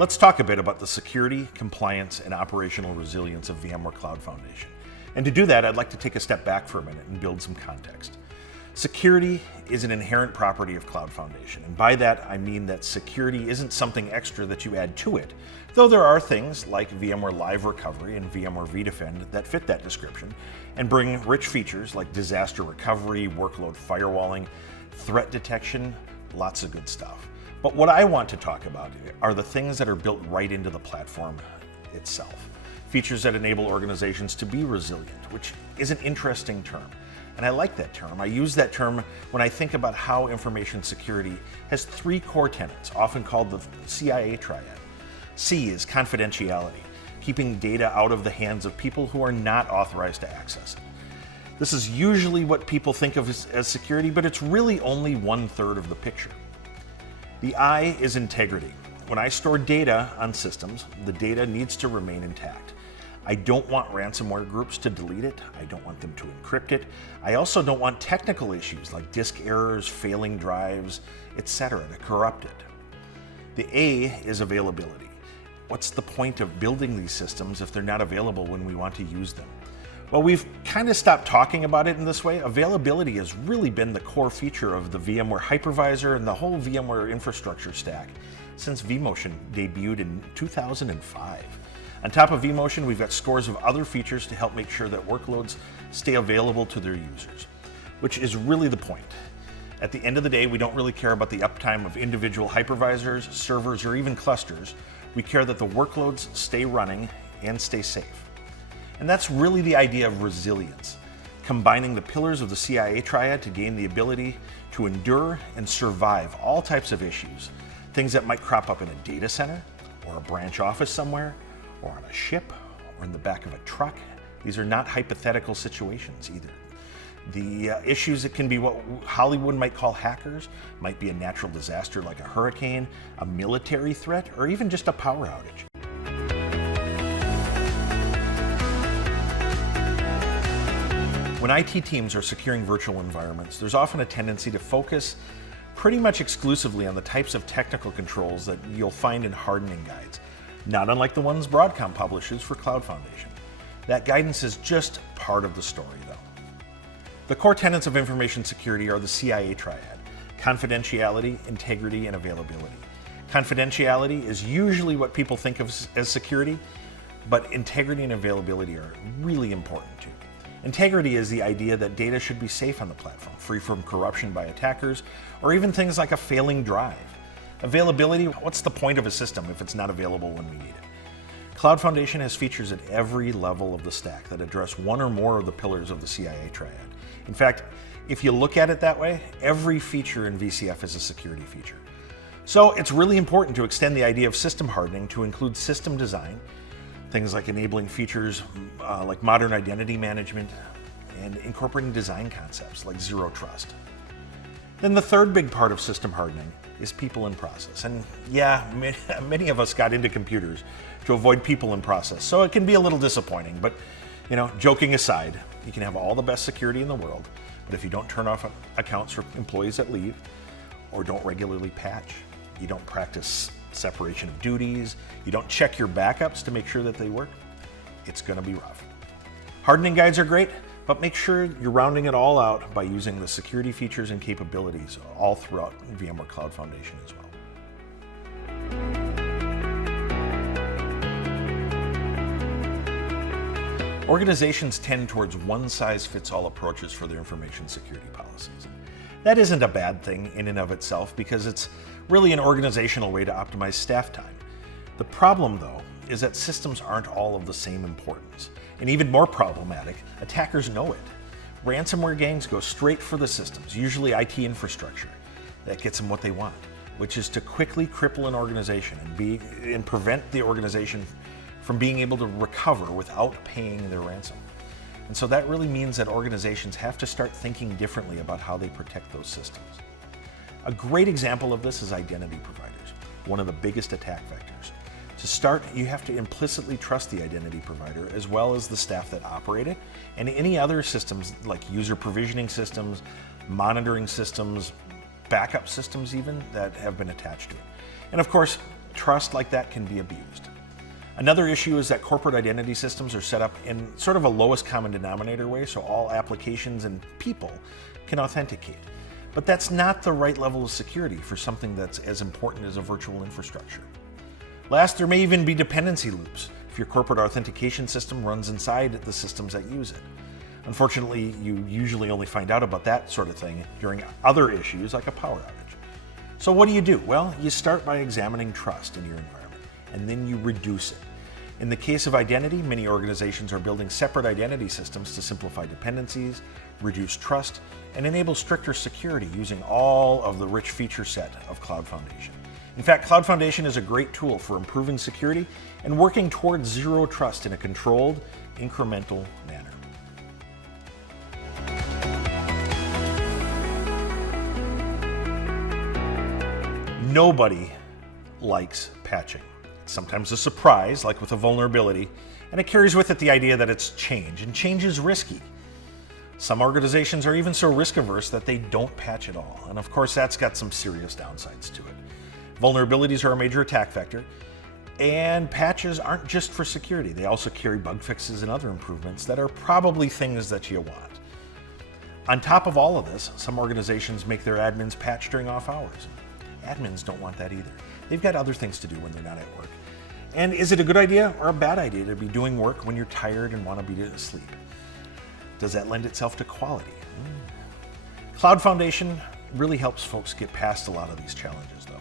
Let's talk a bit about the security, compliance, and operational resilience of VMware Cloud Foundation. And to do that, I'd like to take a step back for a minute and build some context. Security is an inherent property of Cloud Foundation, and by that I mean that security isn't something extra that you add to it, though there are things like VMware Live Recovery and VMware vDefend that fit that description and bring rich features like disaster recovery, workload firewalling, threat detection, lots of good stuff. But what I want to talk about are the things that are built right into the platform itself. Features that enable organizations to be resilient, which is an interesting term. And I like that term. I use that term when I think about how information security has three core tenets, often called the CIA triad. C is confidentiality, keeping data out of the hands of people who are not authorized to access it. This is usually what people think of as security, but it's really only 1/3 of the picture. The I is integrity. When I store data on systems, the data needs to remain intact. I don't want ransomware groups to delete it. I don't want them to encrypt it. I also don't want technical issues like disk errors, failing drives, etc. to corrupt it. The A is availability. What's the point of building these systems if they're not available when we want to use them? Well, we've kind of stopped talking about it in this way. Availability has really been the core feature of the VMware hypervisor and the whole VMware infrastructure stack since vMotion debuted in 2005. On top of vMotion, we've got scores of other features to help make sure that workloads stay available to their users, which is really the point. At the end of the day, we don't really care about the uptime of individual hypervisors, servers, or even clusters. We care that the workloads stay running and stay safe. And that's really the idea of resilience, combining the pillars of the CIA triad to gain the ability to endure and survive all types of issues, things that might crop up in a data center, or a branch office somewhere, or on a ship, or in the back of a truck. These are not hypothetical situations either. The issues that can be what Hollywood might call hackers might be a natural disaster like a hurricane, a military threat, or even just a power outage. When IT teams are securing virtual environments, there's often a tendency to focus pretty much exclusively on the types of technical controls that you'll find in hardening guides, not unlike the ones Broadcom publishes for Cloud Foundation. That guidance is just part of the story, though. The core tenets of information security are the CIA triad: confidentiality, integrity, and availability. Confidentiality is usually what people think of as security, but integrity and availability are really important too. Integrity is the idea that data should be safe on the platform, free from corruption by attackers, or even things like a failing drive. Availability, what's the point of a system if it's not available when we need it? Cloud Foundation has features at every level of the stack that address one or more of the pillars of the CIA triad. In fact, if you look at it that way, every feature in VCF is a security feature. So it's really important to extend the idea of system hardening to include system design, things like enabling features like modern identity management and incorporating design concepts like zero trust. Then the third big part of system hardening is people and process. And yeah, many of us got into computers to avoid people and process, so it can be a little disappointing. But joking aside, you can have all the best security in the world, but if you don't turn off accounts for employees that leave, or don't regularly patch, you don't practice separation of duties, you don't check your backups to make sure that they work, it's going to be rough. Hardening guides are great, but make sure you're rounding it all out by using the security features and capabilities all throughout VMware Cloud Foundation as well. Organizations tend towards one-size-fits-all approaches for their information security policies. That isn't a bad thing in and of itself because it's really an organizational way to optimize staff time. The problem, though, is that systems aren't all of the same importance. And even more problematic, attackers know it. Ransomware gangs go straight for the systems, usually IT infrastructure. That gets them what they want, which is to quickly cripple an organization and prevent the organization from being able to recover without paying their ransom. And so that really means that organizations have to start thinking differently about how they protect those systems. A great example of this is identity providers, one of the biggest attack vectors. To start, you have to implicitly trust the identity provider as well as the staff that operate it and any other systems like user provisioning systems, monitoring systems, backup systems even that have been attached to it. And of course, trust like that can be abused. Another issue is that corporate identity systems are set up in sort of a lowest common denominator way, so all applications and people can authenticate. But that's not the right level of security for something that's as important as a virtual infrastructure. Last, there may even be dependency loops if your corporate authentication system runs inside the systems that use it. Unfortunately, you usually only find out about that sort of thing during other issues like a power outage. So what do? Well, you start by examining trust in your environment, and then you reduce it. In the case of identity, many organizations are building separate identity systems to simplify dependencies, reduce trust, and enable stricter security using all of the rich feature set of Cloud Foundation. In fact, Cloud Foundation is a great tool for improving security and working towards zero trust in a controlled, incremental manner. Nobody likes patching. It's sometimes a surprise, like with a vulnerability, and it carries with it the idea that it's change, and change is risky. Some organizations are even so risk averse that they don't patch at all, and of course that's got some serious downsides to it. Vulnerabilities are a major attack vector, and patches aren't just for security. They also carry bug fixes and other improvements that are probably things that you want. On top of all of this, some organizations make their admins patch during off hours. Admins don't want that either. They've got other things to do when they're not at work. And is it a good idea or a bad idea to be doing work when you're tired and want to be asleep? Does that lend itself to quality? Cloud Foundation really helps folks get past a lot of these challenges though.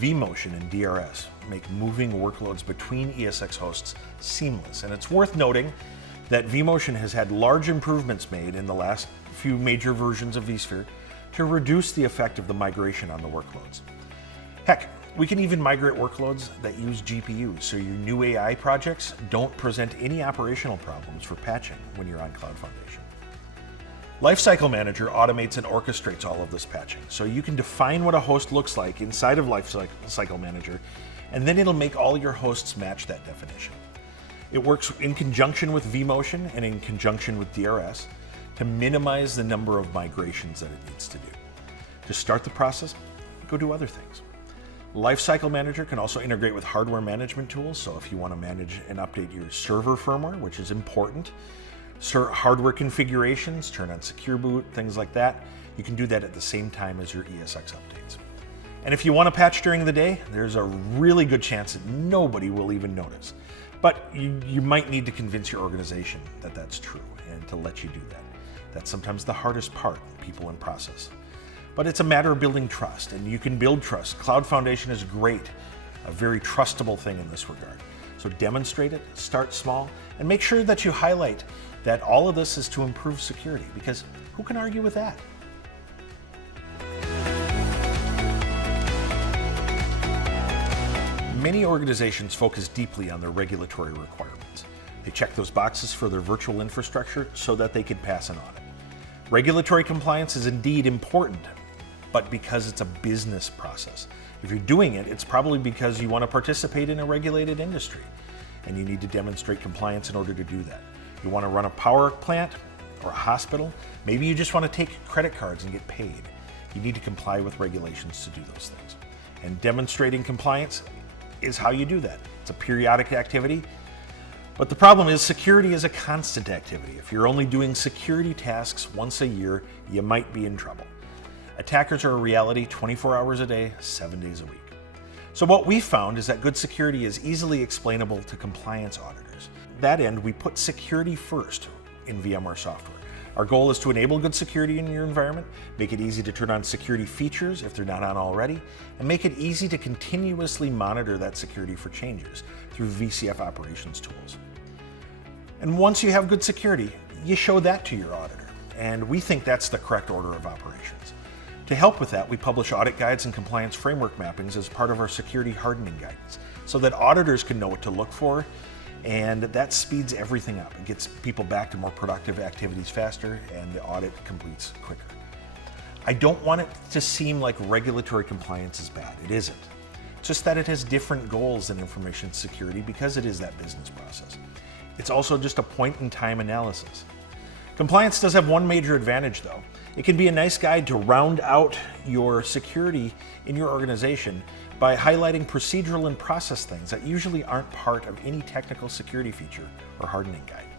vMotion and DRS make moving workloads between ESX hosts seamless, and it's worth noting that vMotion has had large improvements made in the last few major versions of vSphere to reduce the effect of the migration on the workloads. Heck, we can even migrate workloads that use GPUs, so your new AI projects don't present any operational problems for patching when you're on Cloud Foundation. Lifecycle Manager automates and orchestrates all of this patching, so you can define what a host looks like inside of Lifecycle Manager, and then it'll make all your hosts match that definition. It works in conjunction with vMotion and in conjunction with DRS to minimize the number of migrations that it needs to do. To start the process, go do other things. Lifecycle Manager can also integrate with hardware management tools, so if you want to manage and update your server firmware, which is important, hardware configurations, turn on Secure Boot, things like that, you can do that at the same time as your ESX updates. And if you want to patch during the day, there's a really good chance that nobody will even notice. But you might need to convince your organization that that's true and to let you do that. That's sometimes the hardest part, people and process. But it's a matter of building trust, and you can build trust. Cloud Foundation is great, a very trustable thing in this regard. So demonstrate it, start small, and make sure that you highlight that all of this is to improve security, because who can argue with that? Many organizations focus deeply on their regulatory requirements. They check those boxes for their virtual infrastructure so that they can pass an audit. Regulatory compliance is indeed important, but because it's a business process. If you're doing it, it's probably because you want to participate in a regulated industry, and you need to demonstrate compliance in order to do that. You want to run a power plant or a hospital, maybe you just want to take credit cards and get paid. You need to comply with regulations to do those things. And demonstrating compliance is how you do that. It's a periodic activity. But the problem is security is a constant activity. If you're only doing security tasks once a year, you might be in trouble. Attackers are a reality 24 hours a day, 7 days a week. So what we found is that good security is easily explainable to compliance auditors. To that end, we put security first in VMware software. Our goal is to enable good security in your environment, make it easy to turn on security features if they're not on already, and make it easy to continuously monitor that security for changes through VCF operations tools. And once you have good security, you show that to your auditor, and we think that's the correct order of operations. To help with that, we publish audit guides and compliance framework mappings as part of our security hardening guidance, so that auditors can know what to look for, and that speeds everything up. It gets people back to more productive activities faster, and the audit completes quicker. I don't want it to seem like regulatory compliance is bad. It isn't. It's just that it has different goals than information security because it is that business process. It's also just a point-in-time analysis. Compliance does have one major advantage, though. It can be a nice guide to round out your security in your organization, by highlighting procedural and process things that usually aren't part of any technical security feature or hardening guide.